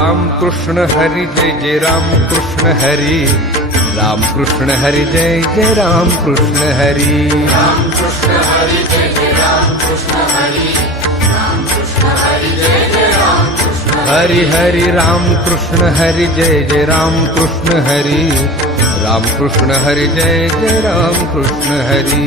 Ram Krishna Hari जय जय Ram Krishna Hari Krishna Hari जय जय Ram Krishna Hari Krishna Hari जय जय Hari Hari Hari Krishna Hari जय जय Hari Hari Krishna Hari जय जय Ram Hari Hari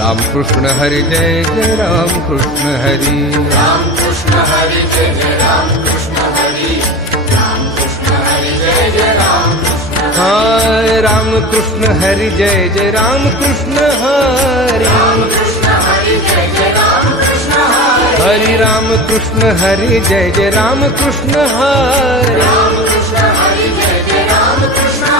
Ram Krishna Hari जय जय Ram Krishna Hari Ram Krishna Hari जय जय Ram Krishna Hari Ram Krishna Hari जय जय Ramakrishna हाय Ramakrishna Hari जय जय Ramakrishna Hari Ramakrishna Hari जय जय Ramakrishna Hari Ramakrishna Hari जय जय Ramakrishna Hari Ramakrishna Hari जय जय Ramakrishna